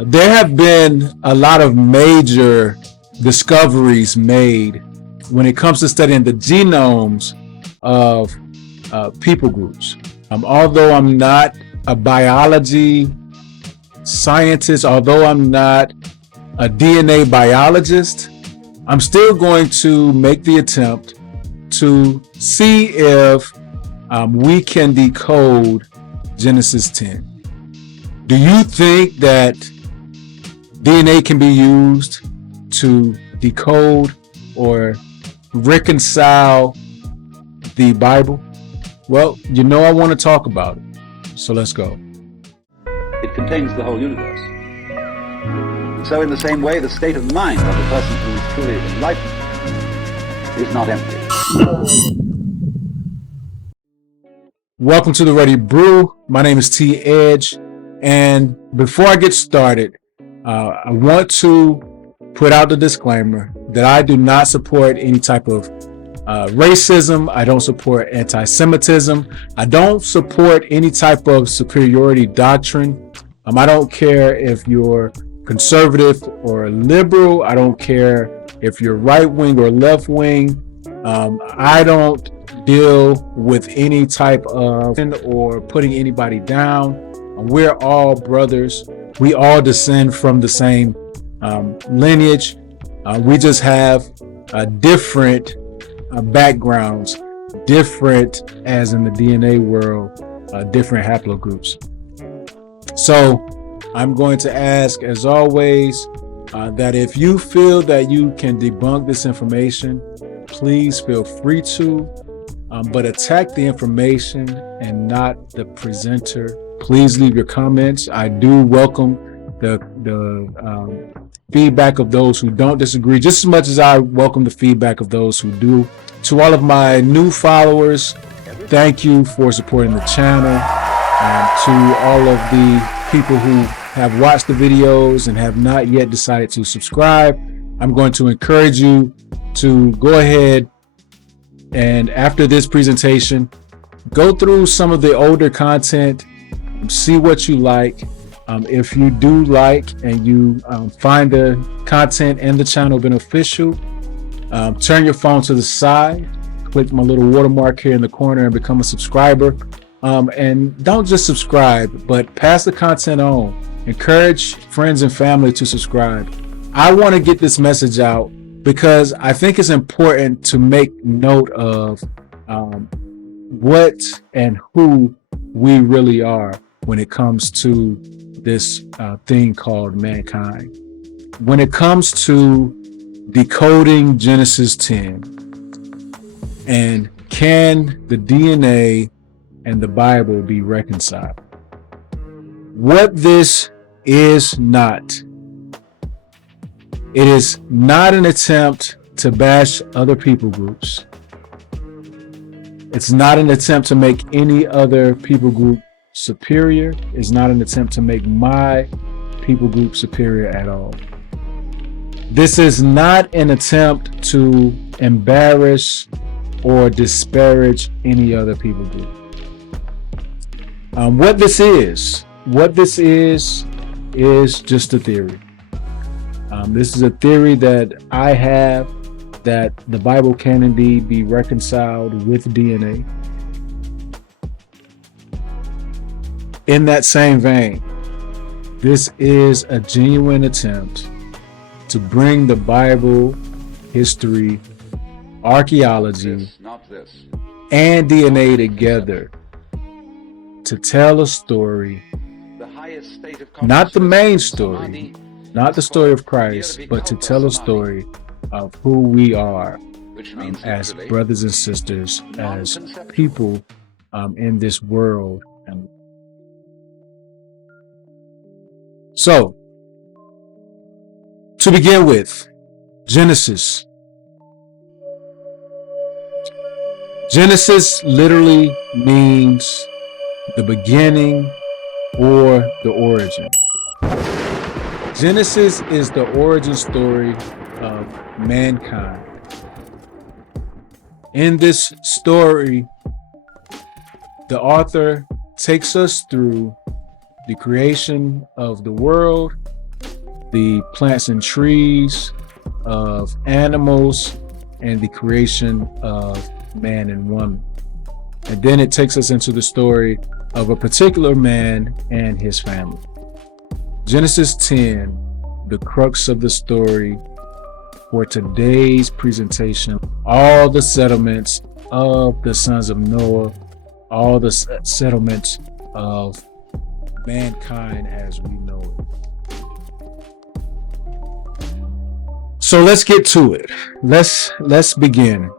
There have been a lot of major discoveries made when it comes to studying the genomes of people groups. Although I'm not a biology scientist, although I'm not a DNA biologist, I'm still going to make the attempt to see if we can decode Genesis 10. Do you think that DNA can be used to decode or reconcile the Bible? Well, you know I want to talk about it, so let's go. It contains the whole universe. So in the same way, the state of mind of the person who is truly enlightened is not empty. Welcome to the Ready Brew. My name is T. Edge, and before I get started, I want to put out the disclaimer that I do not support any type of racism. I don't support anti-Semitism. I don't support any type of superiority doctrine. I don't care if you're conservative or liberal. I don't care if you're right wing or left wing. I don't deal with any type of or putting anybody down. We're all brothers. We all descend from the same lineage. We just have different backgrounds, different, as in the DNA world, different haplogroups. So I'm going to ask, as always, that if you feel that you can debunk this information, please feel free to, but attack the information and not the presenter. Please leave your comments. I do welcome the feedback of those who don't disagree, just as much as I welcome the feedback of those who do. To all of my new followers, thank you for supporting the channel. To all of the people who have watched the videos and have not yet decided to subscribe, I'm going to encourage you to go ahead and, after this presentation, go through some of the older content, see what you like. If you do like and you find the content and the channel beneficial, turn your phone to the side, click my little watermark here in the corner and become a subscriber. And don't just subscribe, but pass the content on. Encourage friends and family to subscribe. I want to get this message out because I think it's important to make note of what and who we really are when it comes to this thing called mankind. When it comes to decoding Genesis 10, and can the DNA and the Bible be reconciled? What this is not, it is not an attempt to bash other people groups. It's not an attempt to make any other people group superior. It's not an attempt to make my people group superior at all. This is not an attempt to embarrass or disparage any other people group. What this is just a theory. This is a theory that I have, that the Bible can indeed be reconciled with DNA. In that same vein, this is a genuine attempt to bring the Bible, history, archaeology, and DNA together to tell a story, not the main story, not the story of Christ, but to tell a story of who we are as brothers and sisters, as people in this world. And so, to begin with, Genesis. Genesis literally means the beginning or the origin. Genesis is the origin story of mankind. In this story, the author takes us through the creation of the world the plants and trees, of animals, and the creation of man and woman. And then it takes us into the story of a particular man and his family. Genesis 10, the crux of the story for today's presentation, all the settlements of the sons of Noah, all the settlements of mankind as we know it. So let's get to it. Let's begin.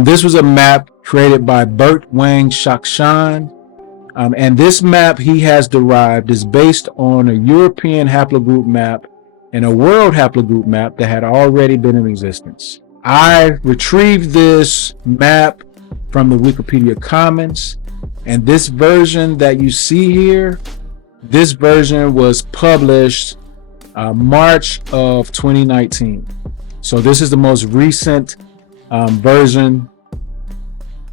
This was a map created by Bert Wang Shakshan. And this map he has derived is based on a European haplogroup map and a world haplogroup map that had already been in existence. I retrieved this map from the Wikipedia Commons, and this version that you see here, this version was published March of 2019. So this is the most recent version.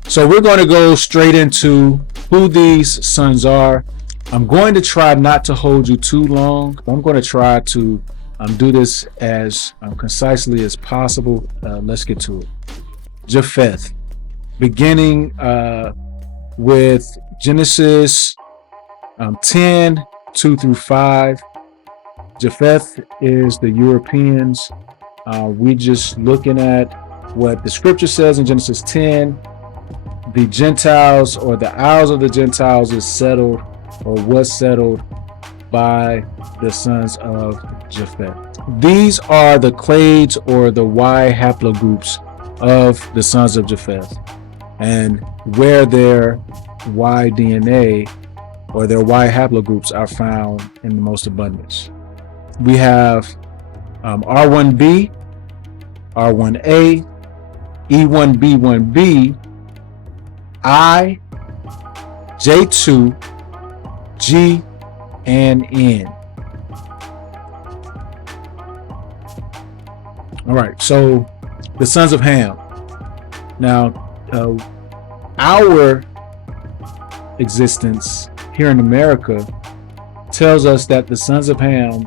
So we're going to go straight into who these sons are. I'm going to try not to hold you too long. I'm going to try to do this as concisely as possible. Let's get to it. Japheth, beginning with Genesis 10, 2 through 5. Japheth is the Europeans. We just looking at what the scripture says in Genesis 10. The Gentiles, or the Isles of the Gentiles, is settled or was settled by the sons of Japheth. These are the clades or the Y-Haplogroups of the sons of Japheth, and where their Y-DNA or their Y-Haplogroups are found in the most abundance. We have R1b, R1a, E1b1b, I, J2, G, and N. All right, so the sons of Ham. Now, our existence here in America tells us that the sons of Ham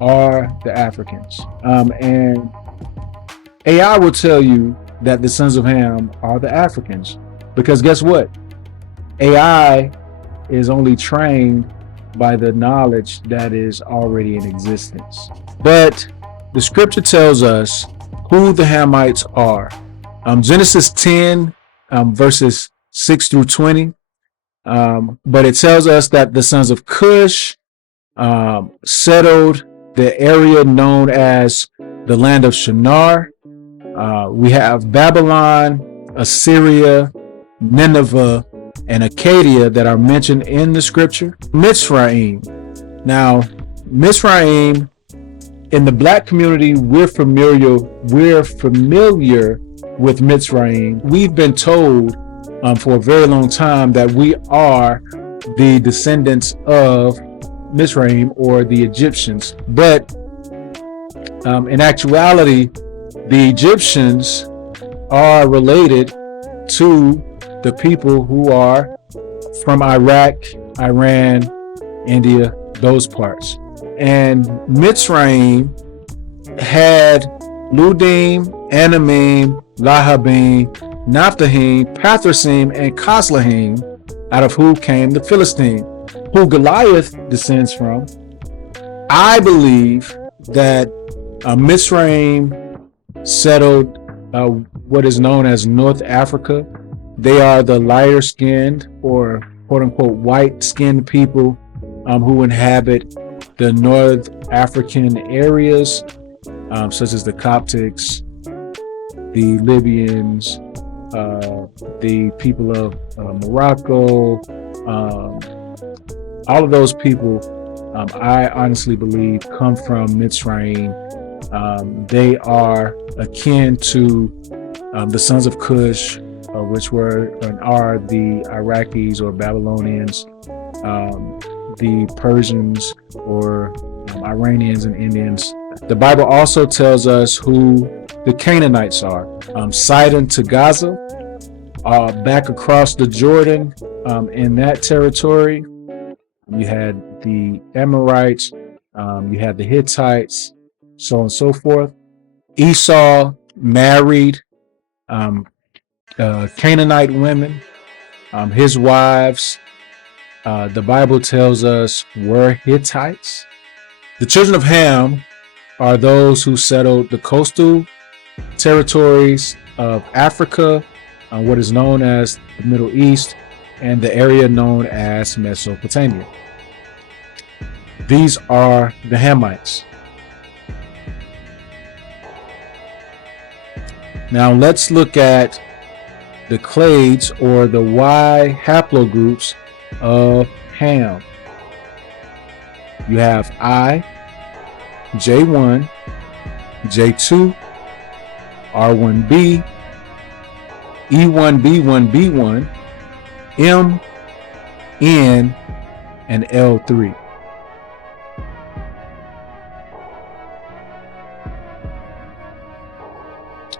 are the Africans. And AI will tell you that the sons of Ham are the Africans. Because guess what? AI is only trained by the knowledge that is already in existence. But the scripture tells us who the Hamites are. Genesis 10, verses 6 through 20. But it tells us that the sons of Cush settled the area known as the land of Shinar. We have Babylon, Assyria, Nineveh, and Acadia that are mentioned in the scripture. Mitzrayim. Now, Mitzrayim, in the black community, we're familiar with Mitzrayim. We've been told for a very long time that we are the descendants of Mitzrayim, or the Egyptians. But in actuality, the Egyptians are related to the people who are from Iraq, Iran, India, those parts. And Mitzrayim had Ludim, Anamim, Lahabim, Naphtahim, Pathrasim, and Kaslahim, out of who came the Philistine, who Goliath descends from. I believe that Mitzrayim settled what is known as North Africa. They are the lighter skinned, or quote unquote white skinned people who inhabit the North African areas, such as the Coptics, the Libyans, the people of Morocco, all of those people, I honestly believe, come from Mitzrayim. They are akin to the sons of Cush, which were and are the Iraqis or Babylonians, the Persians or Iranians and Indians. The Bible also tells us who the Canaanites are. Sidon to Gaza, back across the Jordan, in that territory, you had the Amorites, You have the Hittites, so on and so forth. Esau married Canaanite women. His wives, the Bible tells us, were Hittites. The children of Ham are those who settled the coastal territories of Africa, what is known as the Middle East, and the area known as Mesopotamia. These are the Hamites. Now let's look at the clades or the Y-Haplogroups of Ham. You have I, J1, J2, R1b, E1b1b1, M, N, and L3.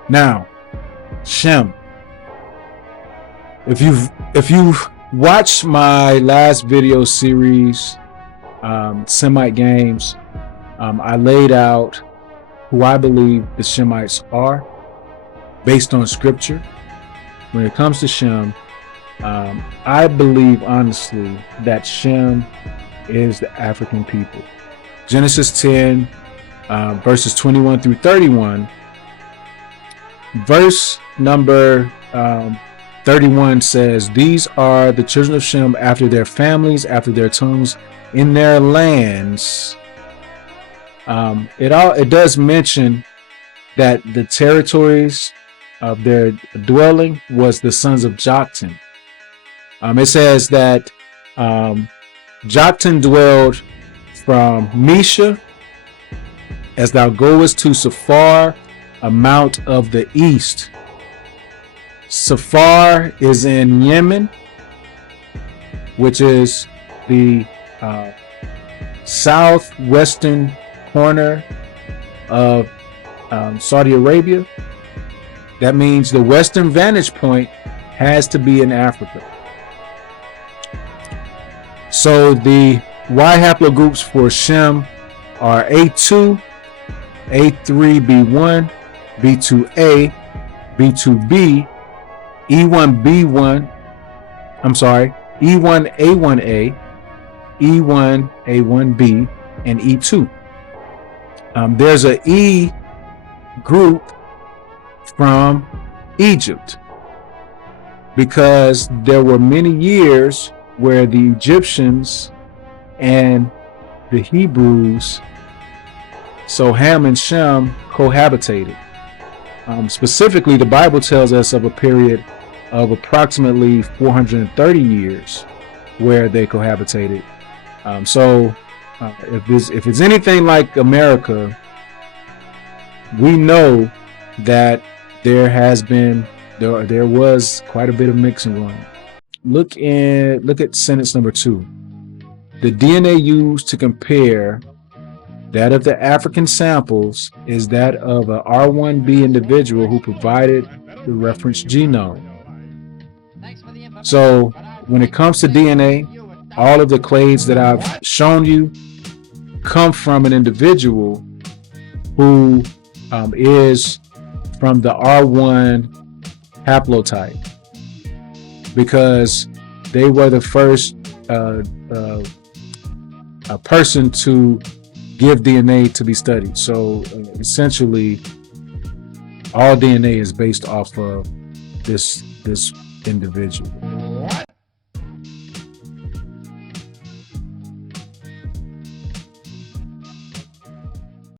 Now, Shem. If you've watched my last video series, Semite Games, I laid out who I believe the Shemites are based on scripture. When it comes to Shem, I believe honestly that Shem is the African people. Genesis 10, verses 21 through 31. Verse number 31 says, "These are the children of Shem after their families, after their tongues, in their lands." It does mention that the territories of their dwelling was the sons of Joktan. It says that Joktan dwelled from Mesha, as thou goest to Safar, a mount of the east. Safar is in Yemen, which is the southwestern corner of Saudi Arabia. That means the western vantage point has to be in Africa. So the Y-Haplogroups for Shem are A2, A3B1, B2A, B2B, E1B1, E1A1A, E1A1B, and E2. There's an E group from Egypt because there were many years where the Egyptians and the Hebrews, so Ham and Shem, cohabitated. Specifically, the Bible tells us of a period of approximately 430 years where they cohabitated. If it's anything like America, we know that there was quite a bit of mixing going on. Look at sentence number 2. The DNA used to compare that of the African samples is that of a R1b individual who provided the reference genome. So when it comes to DNA, all of the clades that I've shown you come from an individual who is from the R1 haplotype, because they were the first person to give DNA to be studied. So essentially, all DNA is based off of this individual.